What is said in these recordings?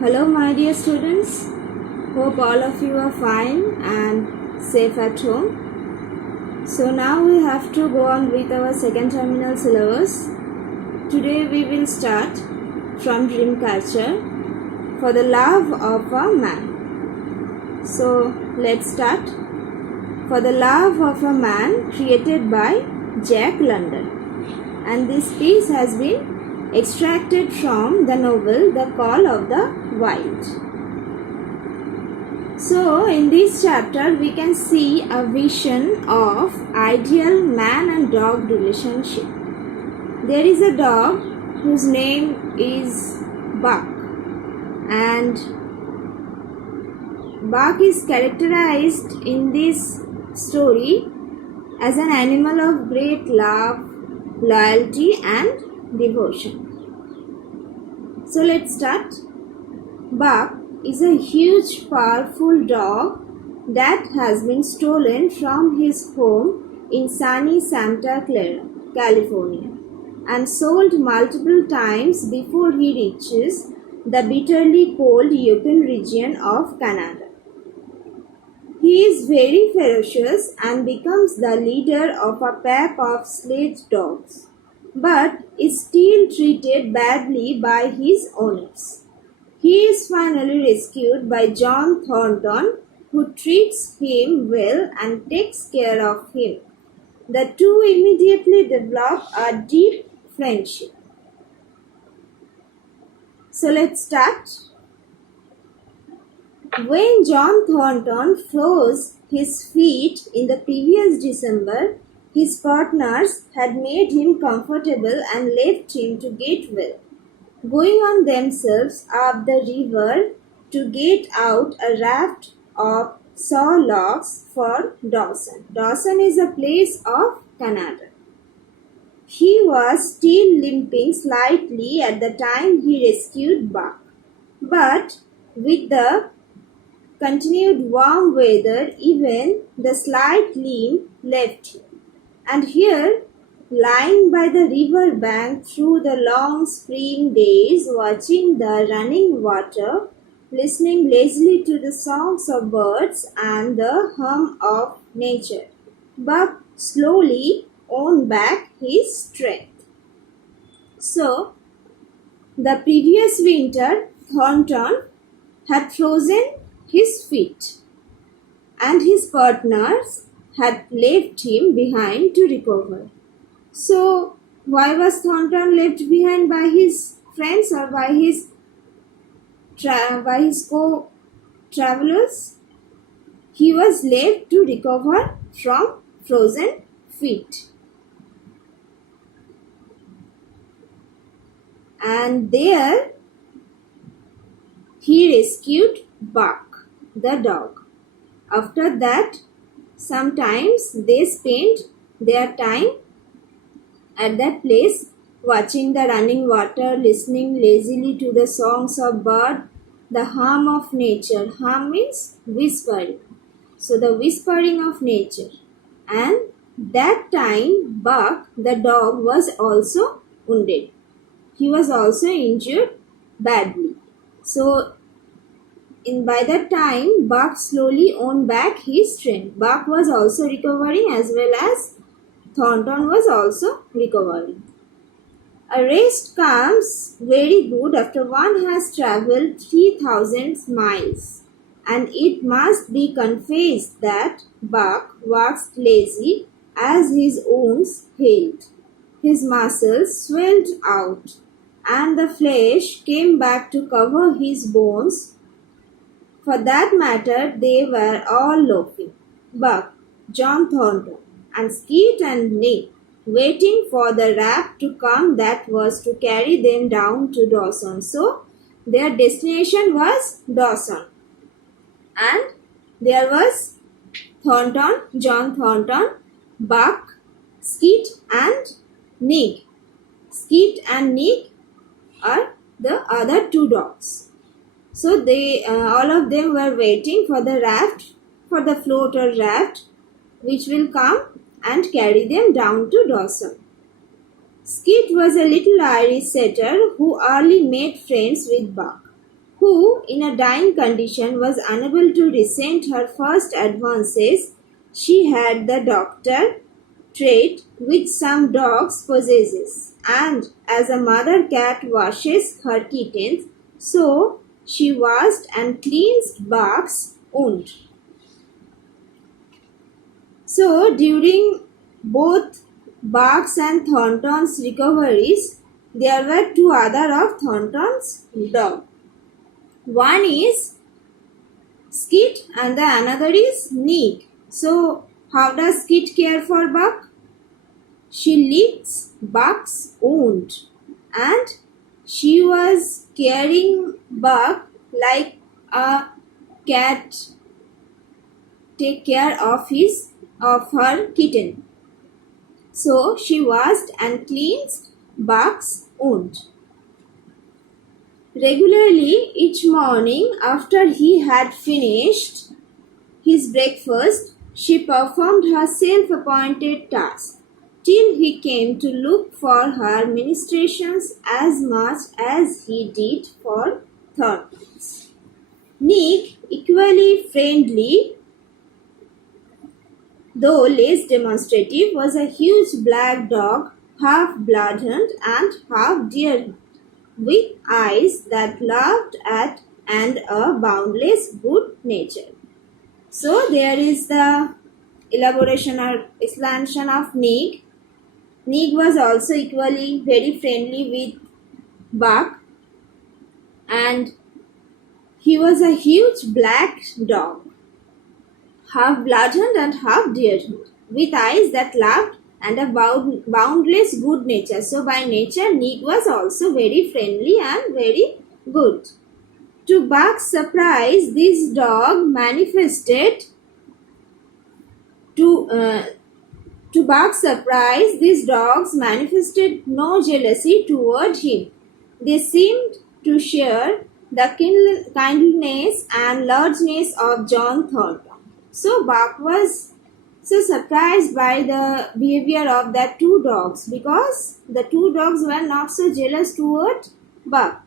Hello, my dear students. Hope all of you are fine and safe at home. So now we have to go on with our second terminal syllabus. Today we will start from Dreamcatcher for the love of a man. So let's start. For the love of a man, created by Jack London. And this piece has been extracted from the novel The Call of the Wild. So in this chapter we can see a vision of ideal man and dog relationship. There is a dog whose name is Buck, and Buck is characterized in this story as an animal of great love, loyalty and devotion. So let's start. Buck is a huge, powerful dog that has been stolen from his home in sunny Santa Clara, California, and sold multiple times before he reaches the bitterly cold Yukon region of Canada. He is very ferocious and becomes the leader of a pack of sledge dogs, but is still treated badly by his owners. He is finally rescued by John Thornton, who treats him well and takes care of him. The two immediately develop a deep friendship. So let's start. When John Thornton froze his feet in the previous December, his partners had made him comfortable and left him to get well, going on themselves up the river to get out a raft of saw logs for Dawson. Dawson is a place of Canada. He was still limping slightly at the time he rescued Buck, but with the continued warm weather, even the slight limp left him. And here, lying by the river bank through the long spring days, watching the running water, listening lazily to the songs of birds and the hum of nature, Buck slowly won back his strength. So, the previous winter, Thornton had frozen his feet, and his partners had left him behind to recover. So, why was Thornton left behind by his friends or by his co-travelers? He was left to recover from frozen feet. And there he rescued Buck, the dog. After that, sometimes they spent their time at that place watching the running water, listening lazily to the songs of birds, the hum of nature. Hum means whispering. So the whispering of nature. And that time Buck, the dog, was also wounded. He was also injured badly. So by that time, Buck slowly won back his strength. Buck was also recovering as well as Thornton was also recovering. A rest comes very good after one has travelled 3,000 miles, and it must be confessed that Buck waxed lazy as his wounds healed. His muscles swelled out, and the flesh came back to cover his bones. For that matter, they were all loafing. Buck, John Thornton, and Skeet and Nick, waiting for the raft to come that was to carry them down to Dawson. So, their destination was Dawson. And there was Thornton, John Thornton, Buck, Skeet and Nick. Skeet and Nick are the other two dogs. So they all of them were waiting for the raft, for the float or raft, which will come and carry them down to Dawson. Skeet was a little Irish setter who early made friends with Buck, who, in a dying condition, was unable to resent her first advances. She had the doctor trait which some dogs possesses, and as a mother cat washes her kittens, so she washed and cleansed Buck's wound. So during both Buck's and Thornton's recoveries, there were two other of Thornton's dog. One is Skit and the another is Nick. So how does Skit care for Buck? She licks Buck's wound and she was carrying Buck like a cat take care of her kitten. So she washed and cleansed Buck's wound. Regularly each morning after he had finished his breakfast, she performed her self-appointed task till he came to look for her ministrations as much as he did for Thornton's. Nick, equally friendly though less demonstrative, was a huge black dog, half bloodhound and half deerhound, with eyes that laughed at and a boundless good nature. So there is the elaboration or explanation of Nick. Nick was also equally very friendly with Buck, and he was a huge black dog, half bloodhound and half deerhound, with eyes that laughed and a boundless good nature. So by nature, Nick was also very friendly and very good. To Buck's surprise, this dog manifested to Buck's surprise, these dogs manifested no jealousy toward him. They seemed to share the kindness and largeness of John Thornton. So Buck was so surprised by the behavior of the two dogs because the two dogs were not so jealous toward Buck.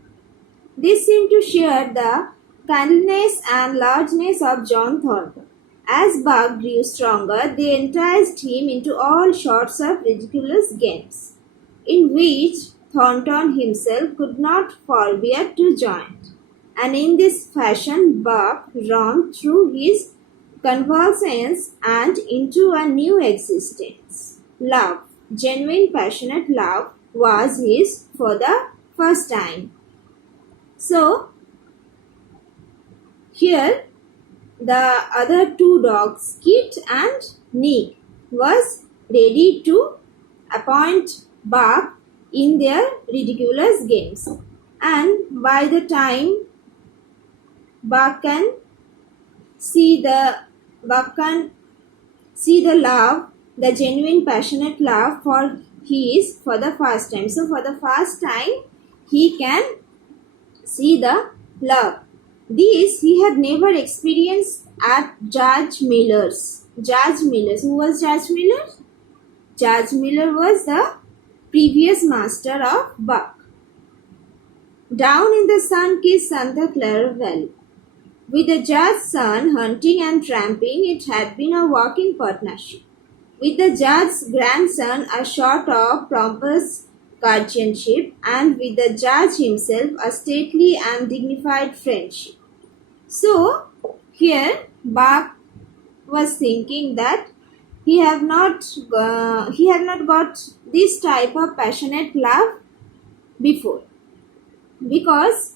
They seemed to share the kindness and largeness of John Thornton. As Buck grew stronger, they enticed him into all sorts of ridiculous games, in which Thornton himself could not forbear to join. And in this fashion, Buck roamed through his convalescence and into a new existence. Love, genuine passionate love, was his for the first time. So, here the other two dogs, Kit and Nick, was ready to appoint Buck in their ridiculous games. And by the time Buck can see the love, the genuine passionate love for the first time. So for the first time he can see the love. This he had never experienced at Judge Miller's. Judge Miller's. Who was Judge Miller? Judge Miller was the previous master of Buck. Down in the sun-kissed Santa Clara Valley, with the judge's son hunting and tramping, it had been a working partnership. With the judge's grandson, a sort of pompous guardianship, and with the judge himself, a stately and dignified friendship. So, here Buck was thinking that he had not got this type of passionate love before, because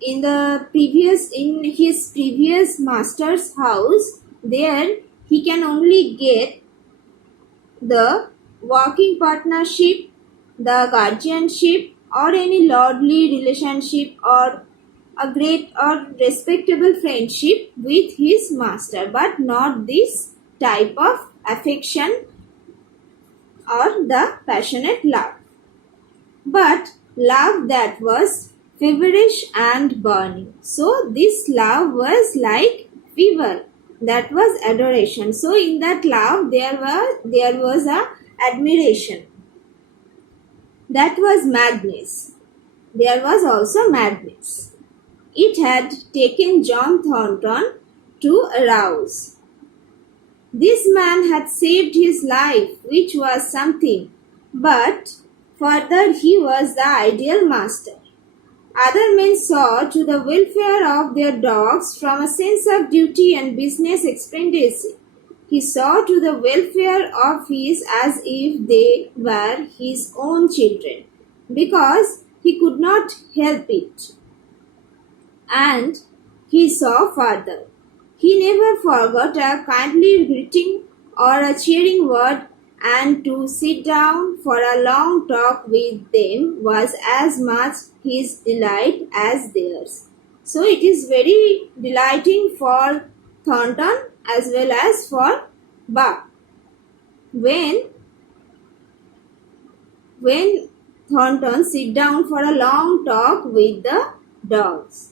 in his previous master's house, there he can only get the working partnership, the guardianship, or any lordly relationship, or a great or respectable friendship with his master, but not this type of affection or the passionate love, but love that was feverish and burning. So this love was like fever, that was adoration. So in that love there was a admiration, that was madness. there was also madness. It had taken John Thornton to arouse. This man had saved his life, which was something, but further he was the ideal master. Other men saw to the welfare of their dogs from a sense of duty and business expediency. He saw to the welfare of his as if they were his own children, because he could not help it. And he saw further. He never forgot a kindly greeting or a cheering word, and to sit down for a long talk with them was as much his delight as theirs. So it is very delighting for Thornton as well as for Buck. When Thornton sit down for a long talk with the dogs.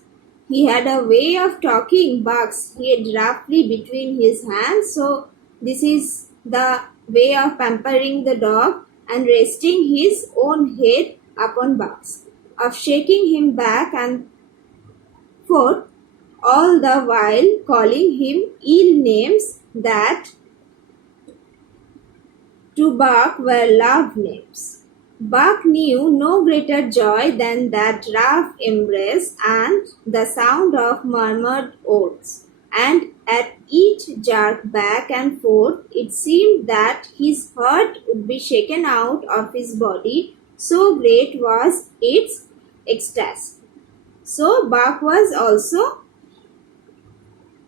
He had a way of talking Buck's head roughly between his hands, so this is the way of pampering the dog and resting his own head upon Buck's, of shaking him back and forth, all the while calling him ill names that to Buck were love names. Buck knew no greater joy than that rough embrace and the sound of murmured oaths, and at each jerk back and forth it seemed that his heart would be shaken out of his body, so great was its ecstasy. So Buck was also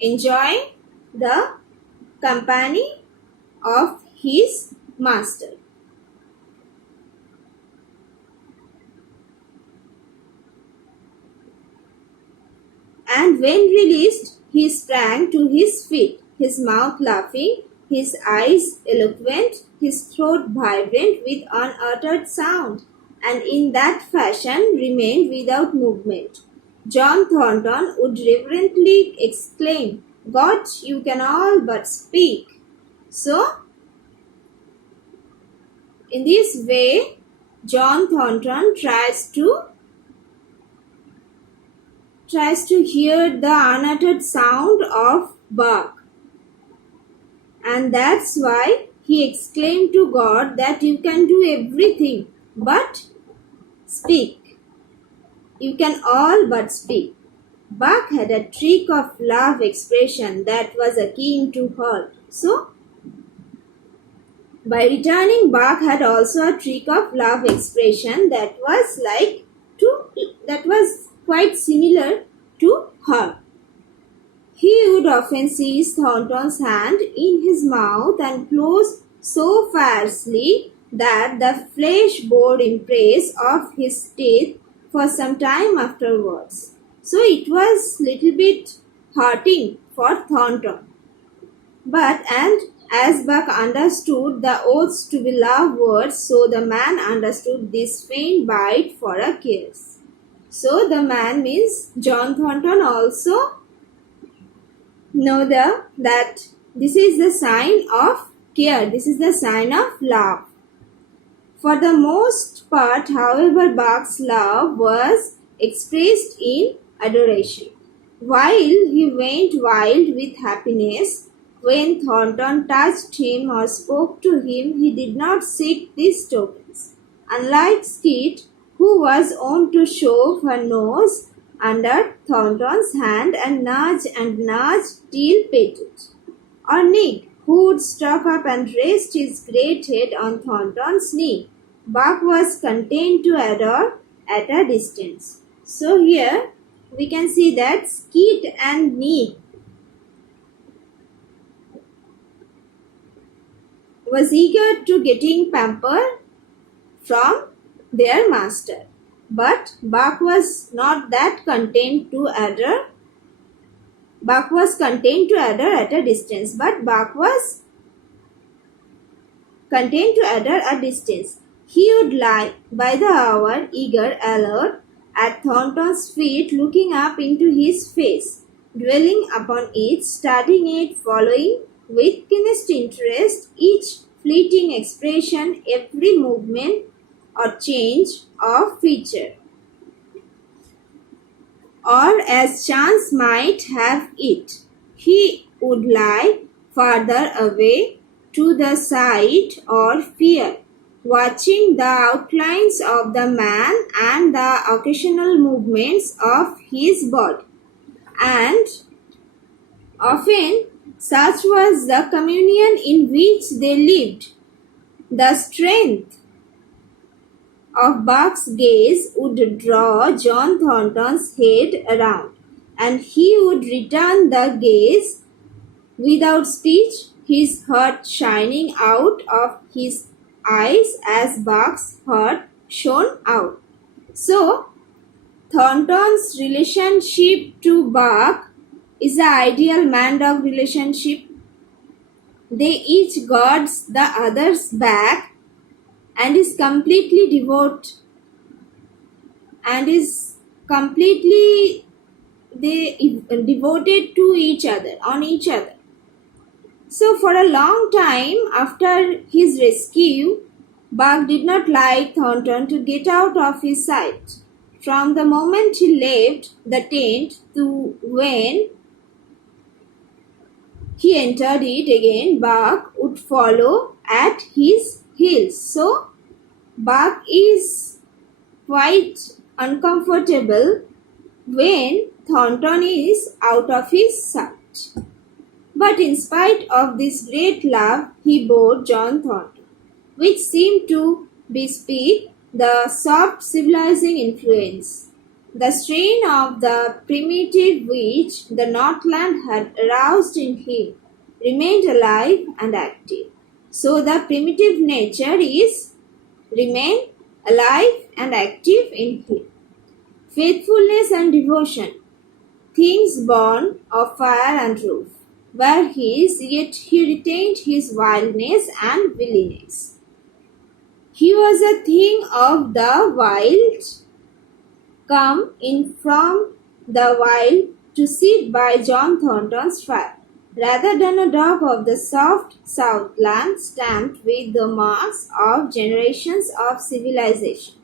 enjoying the company of his master. And when released, he sprang to his feet, his mouth laughing, his eyes eloquent, his throat vibrant with unuttered sound, and in that fashion remained without movement. John Thornton would reverently exclaim, "God, you can all but speak." So, in this way, John Thornton tries to hear the unuttered sound of Buck. And that's why he exclaimed to God that you can do everything but speak. You can all but speak. Buck had a trick of love expression that was akin to her. So, by returning, Buck had also a trick of love expression that was quite similar to her. He would often seize Thornton's hand in his mouth and close so fiercely that the flesh bore impress of his teeth for some time afterwards. So it was little bit hurting for Thornton. And as Buck understood the oaths to be love words, so the man understood this faint bite for a kiss. So the man means John Thornton also know that this is the sign of care. This is the sign of love. For the most part, however, Buck's love was expressed in adoration. While he went wild with happiness, when Thornton touched him or spoke to him, he did not seek these tokens. Unlike Skid, who was wont to shove her nose under Thornton's hand and nudge till petted, or Nick, who would stop up and rest his great head on Thornton's knee, Buck was content to adore at a distance. So here we can see that Skid and Nick was eager to getting pampered from their master. But Buck was not that content to adore. Buck was content to adore at a distance. But Buck was content to adore at a distance. He would lie by the hour, eager, alert, at Thornton's feet, looking up into his face, dwelling upon it, studying it, following with keenest interest each fleeting expression, every movement or change of feature. or as chance might have it, he would lie farther away to the side or fear, watching the outlines of the man and the occasional movements of his body. And often such was the communion in which they lived. The strength of Buck's gaze would draw John Thornton's head around, and he would return the gaze without speech, his heart shining out of his eyes as Buck's heart shone out. So, Thornton's relationship to Buck is the ideal man-dog relationship. They each guards the other's back and is completely devoted and is completely devoted to each other, on each other. So for a long time after his rescue, Buck did not like Thornton to get out of his sight. From the moment he left the tent to when he entered it again, Buck would follow at his heels. So Buck is quite uncomfortable when Thornton is out of his sight. But in spite of this great love he bore John Thornton, which seemed to bespeak the soft civilizing influence, the strain of the primitive which the Northland had aroused in him remained alive and active. So the primitive nature remained alive and active in him. Faithfulness and devotion, things born of fire and roof, were his, yet he retained his wildness and willingness. He was a thing of the wild, come in from the wild to sit by John Thornton's fire, rather than a dog of the soft Southland stamped with the marks of generations of civilization.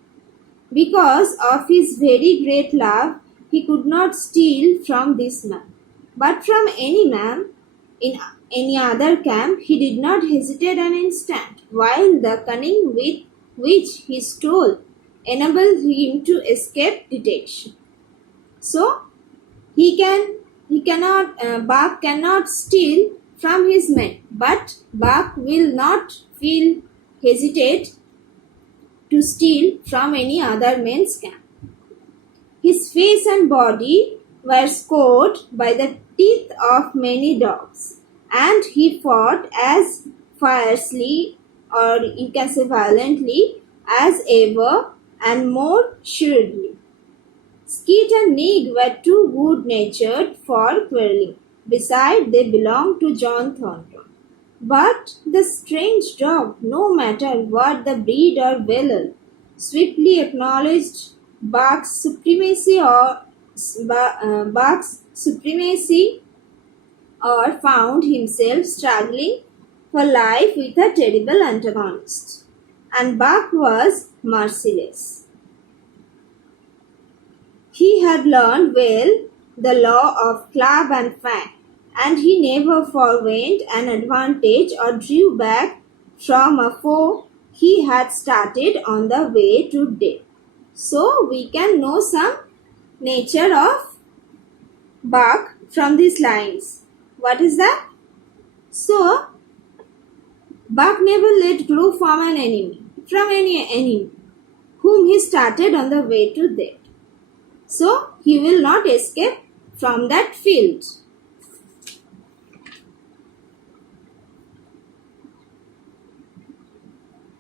Because of his very great love, he could not steal from this man, but from any man in any other camp he did not hesitate an instant, while the cunning with which he stole enabled him to escape detection. So Buck cannot steal from his men, but Buck will not feel hesitate to steal from any other man's camp. His face and body were scored by the teeth of many dogs, and he fought as fiercely, or you can say violently, as ever, and more shrewdly. Skeet and Nig were too good-natured for quarreling. Besides, they belonged to John Thornton. But the strange dog, no matter what the breed or valor, swiftly acknowledged Buck's supremacy or found himself struggling for life with a terrible antagonist. And Buck was merciless. He had learned well the law of club and fang, and he never forwent an advantage or drew back from a foe he had started on the way to death. So we can know some nature of Buck from these lines. What is that? So Buck never let go from any enemy whom he started on the way to death. So he will not escape from that field.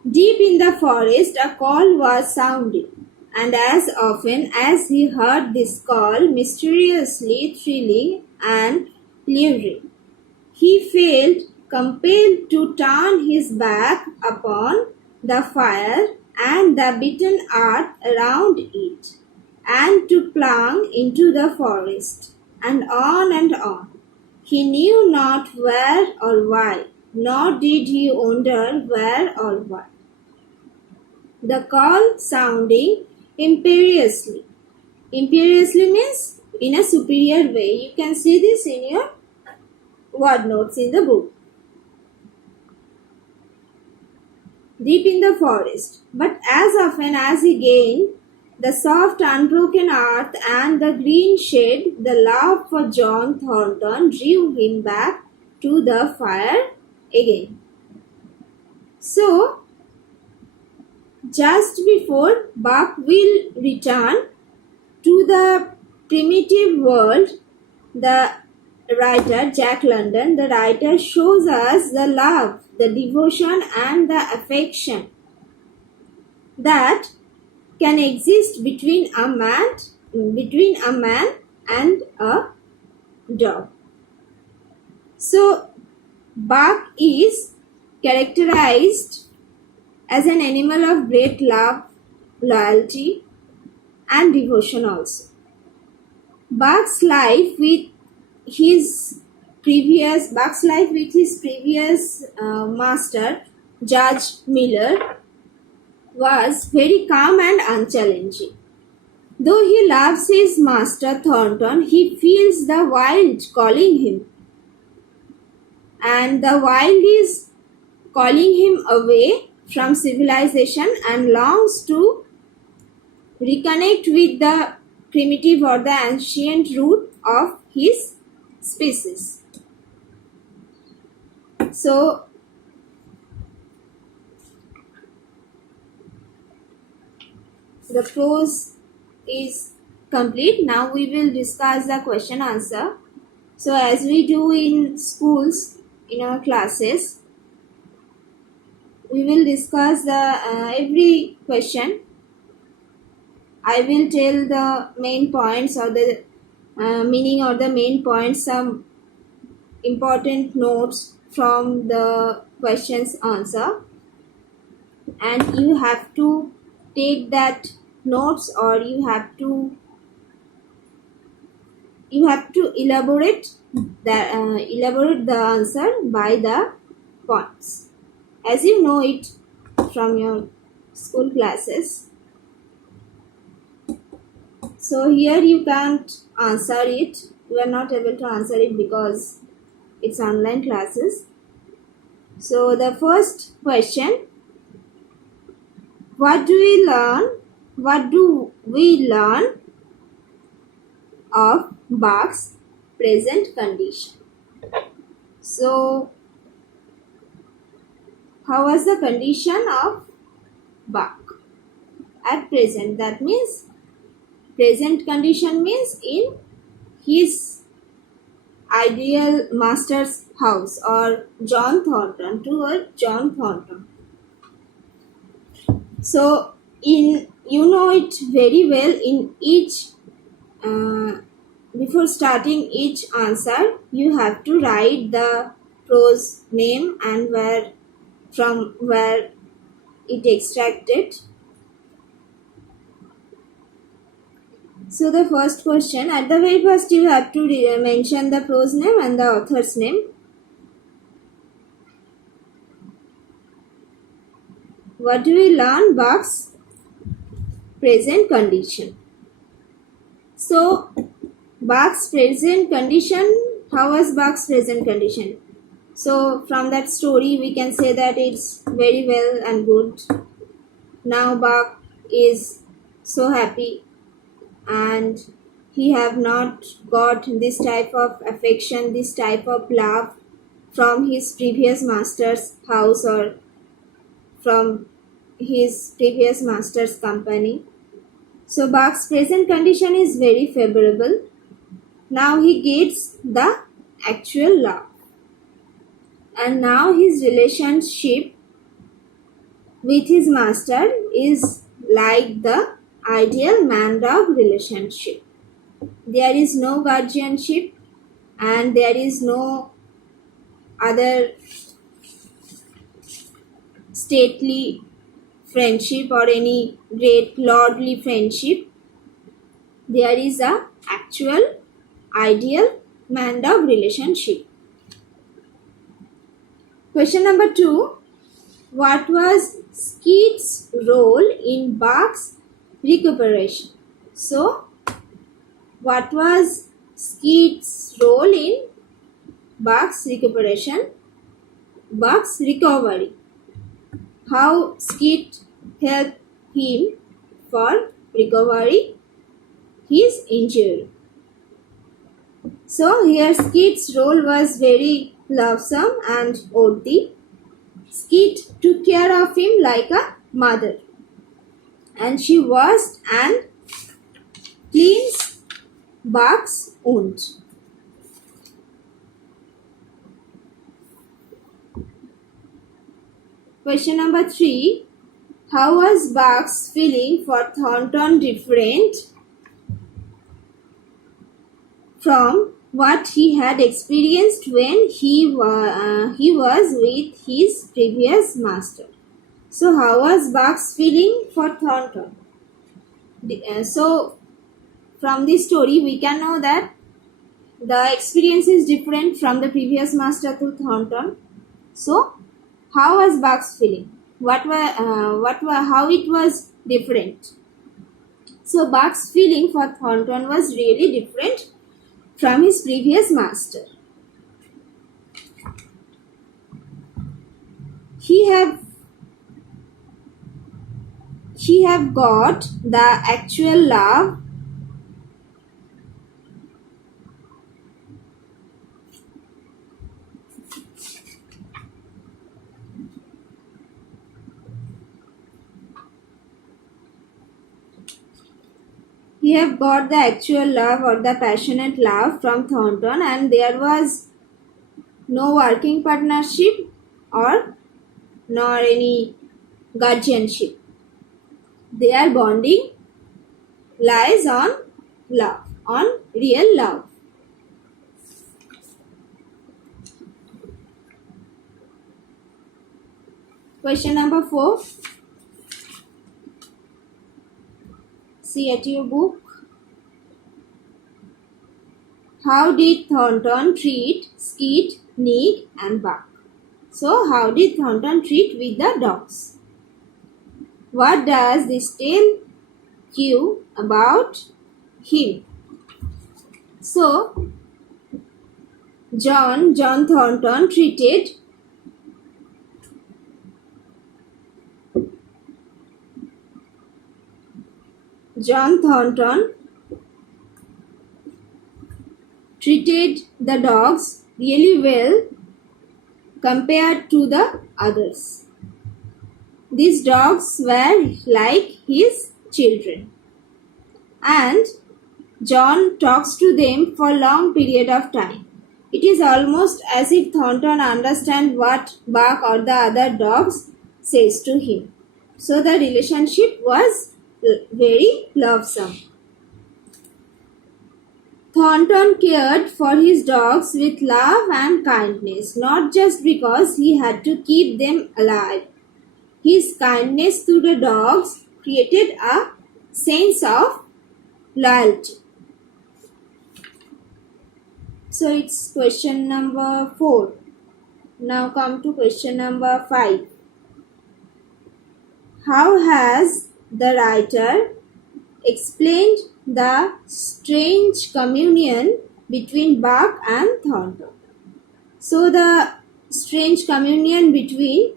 Deep in the forest a call was sounding, and as often as he heard this call mysteriously thrilling and luring, he felt compelled to turn his back upon the fire and the beaten earth around it, and to plunge into the forest, and on and on. He knew not where or why, nor did he wonder where or why. The call sounding imperiously. Imperiously means in a superior way. You can see this in your word notes in the book. Deep in the forest, but as often as he gained the soft unbroken earth and the green shade, the love for John Thornton drew him back to the fire again. So, just before Buck will return to the primitive world, the writer, Jack London, the writer shows us the love, the devotion and the affection that can exist between a man and a dog. So, Buck is characterized as an animal of great love, loyalty and devotion also. Buck's life with his previous master, Judge Miller, was very calm and unchallenging. Though he loves his master Thornton, he feels the wild calling him, and the wild is calling him away from civilization and longs to reconnect with the primitive or the ancient root of his species. So, the prose is complete. Now we will discuss the question answer. So, as we do in schools, in our classes, we will discuss the every question. I will tell the main points or the meaning or the main points, some important notes from the question's answer, and you have to take that notes, or you have to elaborate the answer by the points, as you know it from your school classes. So here you can't answer it. You are not able to answer it because it's online classes. So the first question: What do we learn of Buck's present condition? So, how was the condition of Buck at present? That means present condition means in his ideal master's house, or John Thornton, toward John Thornton. So, you know it very well. In each before starting each answer, you have to write the prose name and from where it extracted. So the first question, at the very first you have to mention the prose name and the author's name. What do we learn? Buck's present condition. So, Buck's present condition, how was Buck's present condition? So, from that story we can say that it's very well and good. Now Buck is so happy, and he have not got this type of affection, this type of love from his previous master's house or from his previous master's company. So Buck's present condition is very favorable. Now he gets the actual love, and now his relationship with his master is like the ideal man-dog relationship. There is no guardianship and there is no other stately friendship or any great lordly friendship. There is a actual ideal man-dog relationship. Question number 2. What was Skeet's role in Buck's recuperation? So, What was Skeet's role in Buck's recovery? How Skeet helped him for recovery his injury. So here Skeet's role was very lovesome and worthy. Skeet took care of him like a mother, and she washed and cleansed Buck's wound. Question number 3. How was Buck's feeling for Thornton different from what he had experienced when he was with his previous master? So how was Buck's feeling for Thornton? So from this story we can know that the experience is different from the previous master to Thornton. So how was Buck's feeling? How it was different? So Buck's feeling for Thornton was really different from his previous master. He have got the actual love or the passionate love from Thornton, and there was no working partnership or nor any guardianship. Their bonding lies on love, on real love. Question number 4. See at your book. How did Thornton treat Skeet, Nick and Buck? So how did Thornton treat with the dogs? What does this tell you about him? So John Thornton treated the dogs really well compared to the others. These dogs were like his children, and John talks to them for a long period of time. It is almost as if Thornton understands what Buck or the other dogs says to him. So the relationship was very lovesome. Thornton cared for his dogs with love and kindness, not just because he had to keep them alive. His kindness to the dogs created a sense of loyalty. So it's question number 4. Now come to question number 5. How has the writer explained the strange communion between Buck and Thornton? So the strange communion between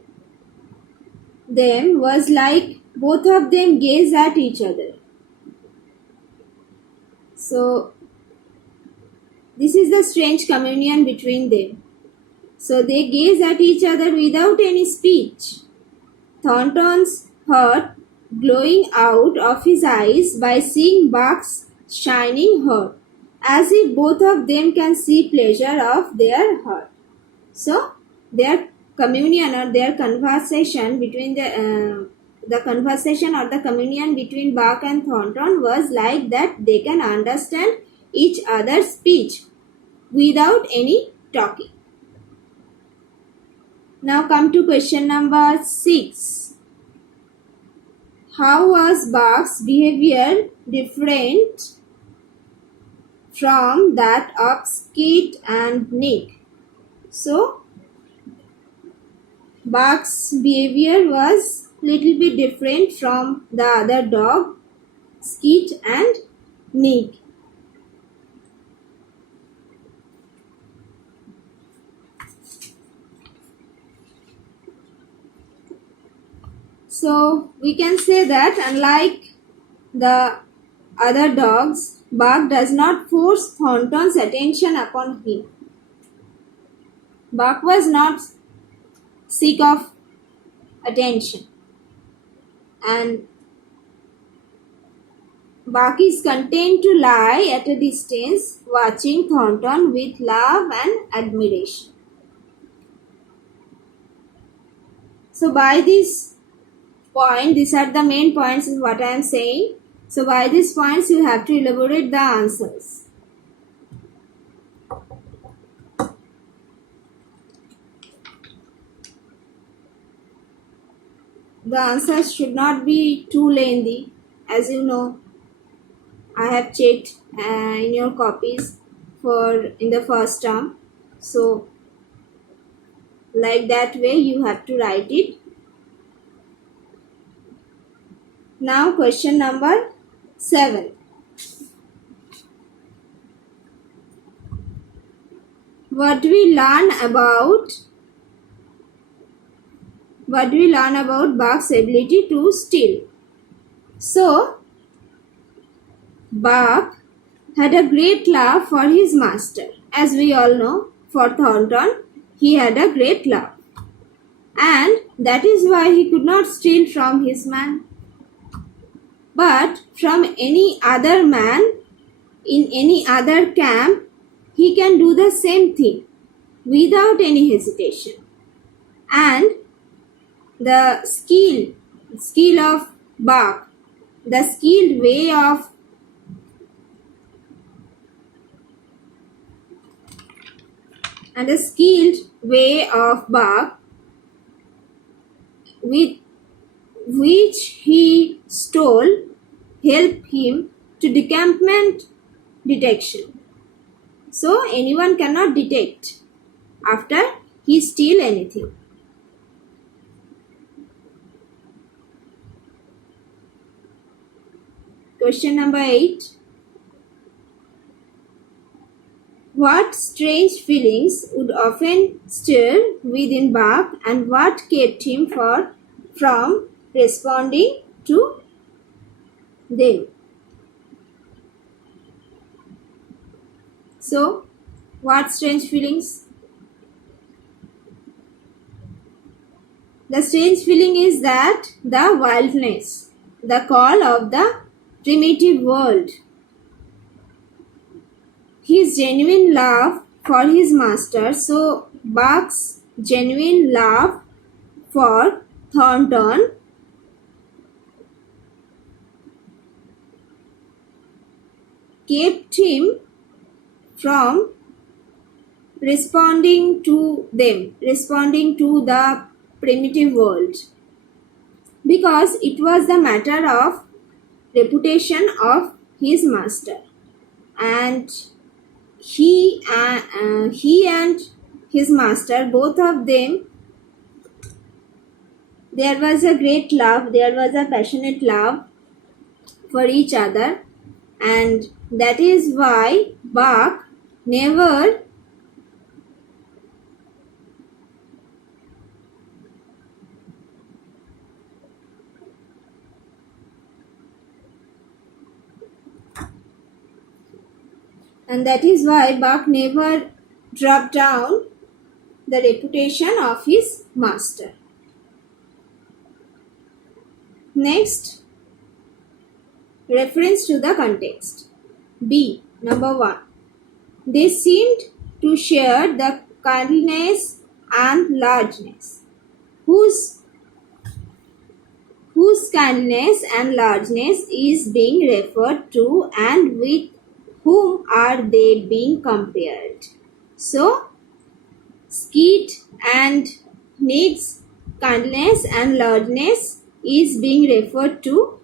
them was like both of them gaze at each other. So this is the strange communion between them. So they gaze at each other without any speech. Thornton's heart glowing out of his eyes by seeing Buck's shining heart, as if both of them can see pleasure of their heart. So their communion or their conversation between the conversation or the communion between Buck and Thornton was like that they can understand each other's speech without any talking. Now come to question number 6. How was Buck's behavior different from that of Skeet and Nick? So Buck's behavior was little bit different from the other dog, Skeet and Nick. So we can say that unlike the other dogs, Bark does not force Thornton's attention upon him. Bark was not seek of attention, and Bark is content to lie at a distance, watching Thornton with love and admiration. So by this point, these are the main points in what I am saying. So by these points, you have to elaborate the answers. The answers should not be too lengthy. As you know, I have checked in your copies in the first term. So like that way you have to write it. Now question number 7. What do we learn about Bark's ability to steal? So Bark had a great love for his master. As we all know, for Thornton, he had a great love. And that is why he could not steal from his man. But from any other man in any other camp, he can do the same thing without any hesitation. And the skill of Bark, the skilled way of Bark with which he stole helped him to decampment detection. So anyone cannot detect after he steal anything. Question number 8. What strange feelings would often stir within Bark, and what kept him from responding to them? So, what strange feelings? The strange feeling is that the wildness, the call of the primitive world. His genuine love for his master. So Bark's genuine love for Thornton kept him from responding to the primitive world, because it was the matter of reputation of his master, and he and his master, both of them, there was a great love, there was a passionate love for each other, and that is why Bark never dropped down the reputation of his master. Next, reference to the context. B. Number 1. They seemed to share the kindness and largeness. Whose kindness and largeness is being referred to, and with whom are they being compared? So, Skeet and Nick's kindness and largeness is being referred to,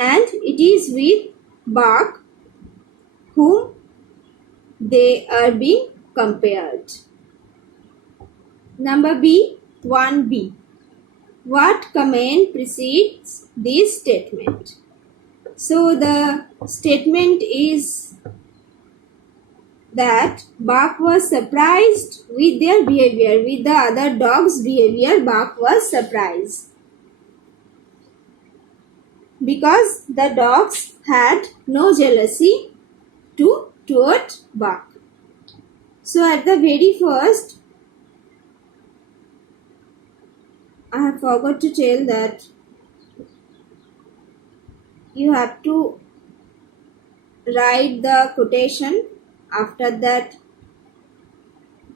and it is with Bark whom they are being compared. Number B, 1b. What comment precedes this statement? So the statement is that Bark was surprised with their behavior, with the other dogs' behavior. Bark was surprised. because the dogs had no jealousy toward Buck. So at the very first, I have forgot to tell that you have to write the quotation. After that,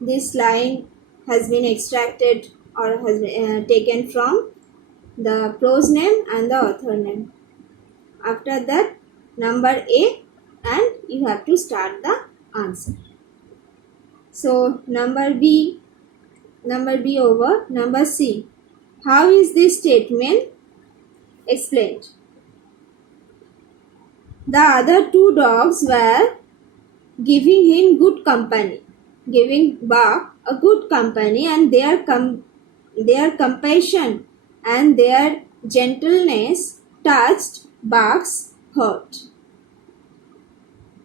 this line has been extracted or has been taken from the prose name and the author name. After that, number A, and you have to start the answer. So number B over. Number C. How is this statement explained? The other two dogs were giving him good company, giving Buck a good company, and their compassion and their gentleness touched Buck's heart.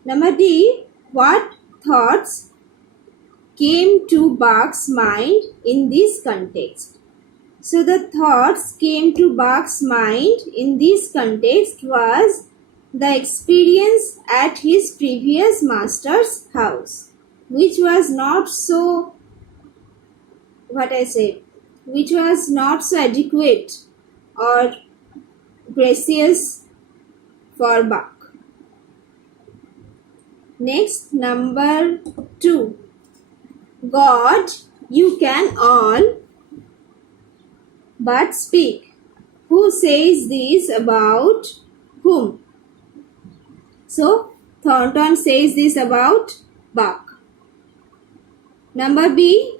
Number D. What thoughts came to Buck's mind in this context? So the thoughts came to Buck's mind in this context was the experience at his previous master's house, which was not so, which was not so adequate or gracious for Buck. Next, number 2. God, you can all but speak. Who says this about whom? So, Thornton says this about Buck. Number B.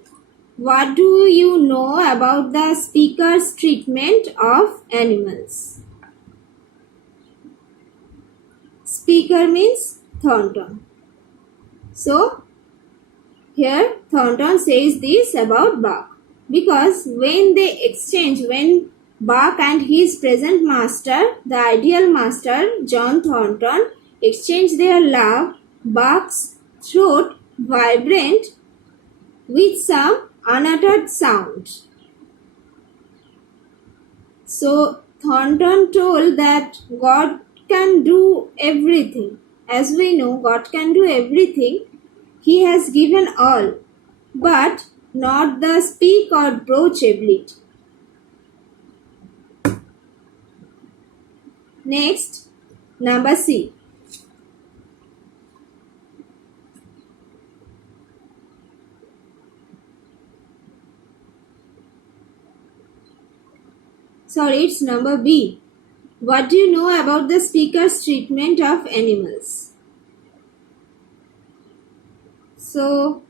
What do you know about the speaker's treatment of animals? Speaker means Thornton. So, here Thornton says this about Buck. Because when Buck and his present master, the ideal master, John Thornton, exchanged their love, Buck's throat vibrant with some unuttered sound. So Thornton told that God can do everything. As we know, God can do everything. He has given all, but not the speak or broach ability. Next, number C. Sorry, it's number B. What do you know about the speaker's treatment of animals? So,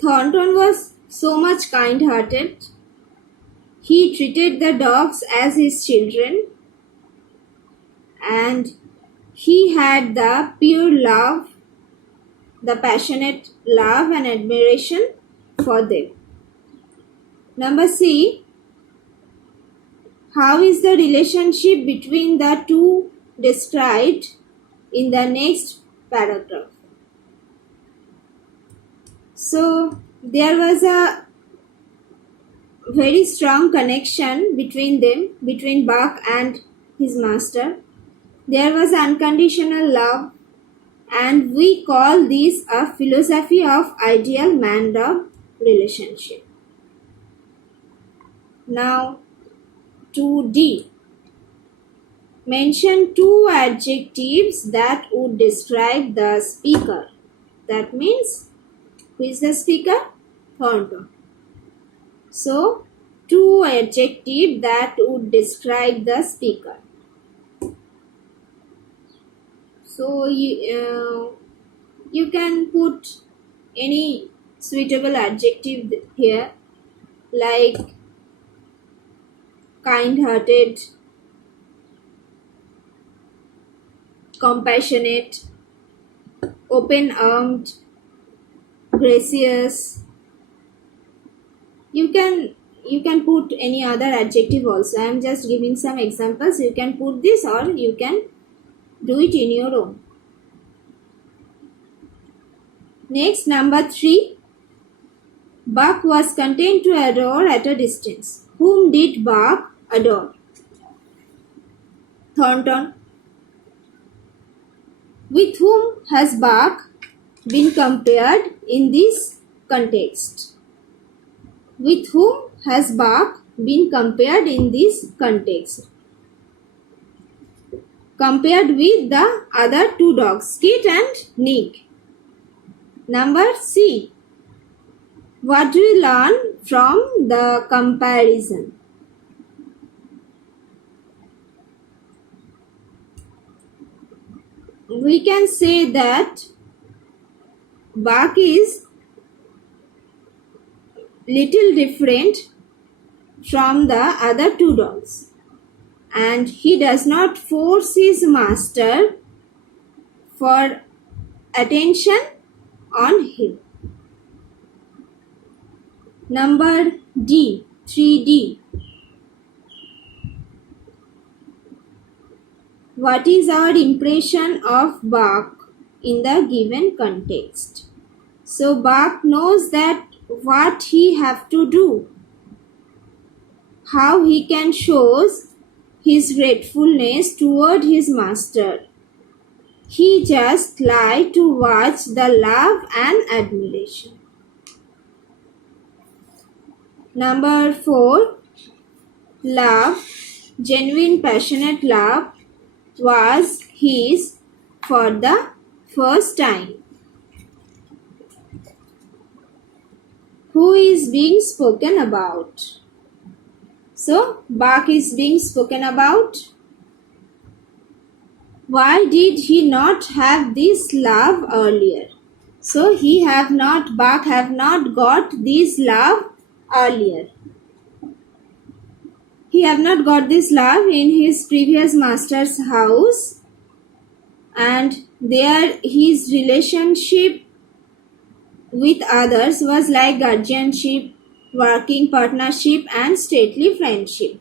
Thornton was so much kind-hearted. He treated the dogs as his children, and he had the pure love, the passionate love and admiration for them. Number C. How is the relationship between the two described in the next paragraph? So, there was a very strong connection between them, between Buck and his master. There was unconditional love, and we call this a philosophy of ideal man-dog relationship. Now, 2D. Mention two adjectives that would describe the speaker. That means, who is the speaker? Thornton. So, two adjectives that would describe the speaker. So, you can put any suitable adjective here, like kind-hearted, compassionate, open-armed, gracious. You can put any other adjective also. I am just giving some examples. You can put this or you can do it in your own. Next, number 3. Buck was content to adore at a distance. Whom did Buck adore? Thornton. With whom has Bach been compared in this context? With whom has Bach been compared in this context? Compared with the other two dogs, Kit and Nick. Number C. What do we learn from the comparison? We can say that Bach is little different from the other two dogs, and he does not force his master for attention on him. Number D, 3D. What is our impression of Bach in the given context? So Bach knows that what he have to do, how he can shows his gratefulness toward his master. He just like to watch the love and admiration. Number 4. Love, genuine passionate love was his for the first time. Who is being spoken about? So, Bach is being spoken about. Why did he not have this love earlier? So, Bach have not got this love earlier. He have not got this love in his previous master's house, and there his relationship with others was like guardianship, working partnership and stately friendship.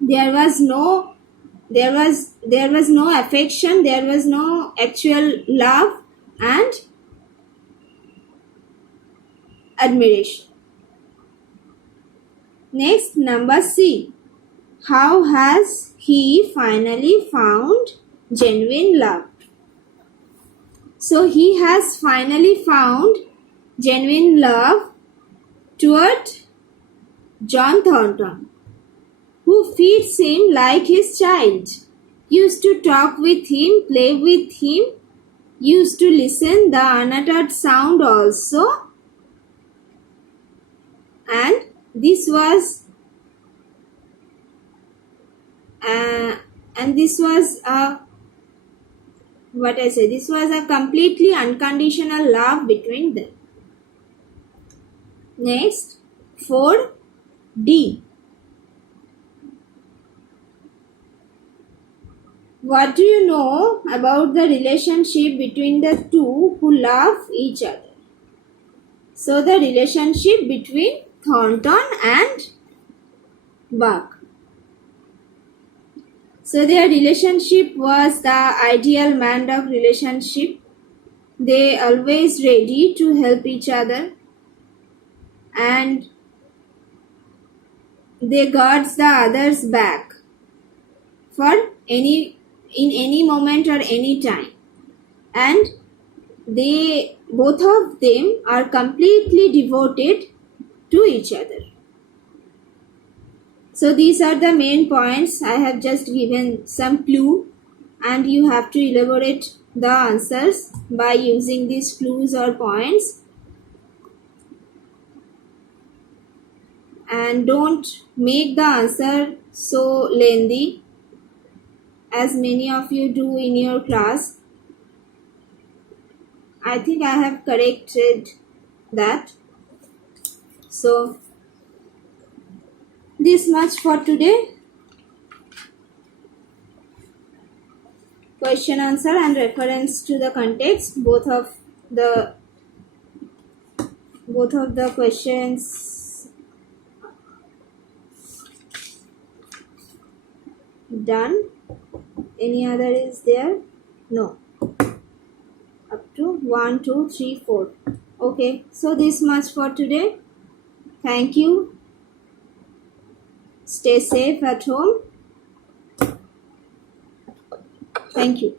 There was no affection, there was no actual love and admiration. Next, number C. How has he finally found genuine love? So he has finally found genuine love toward John Thornton, who feeds him like his child, used to talk with him, play with him, used to listen the unuttered sound also, and this was a completely unconditional love between them. Next, 4D. What do you know about the relationship between the two who love each other? So the relationship between Thornton and Bach. So their relationship was the ideal man-dog relationship. They always ready to help each other, and they guards the other's back in any moment or any time, and both of them are completely devoted to each other. So these are the main points. I have just given some clue, and you have to elaborate the answers by using these clues or points. And don't make the answer so lengthy as many of you do in your class. I think I have corrected that. So this much for today. Question answer and reference to the context. Both of the questions done. Any other is there? No. Up to 1, 2, 3, 4. Okay. So this much for today. Thank you. Stay safe at home. Thank you.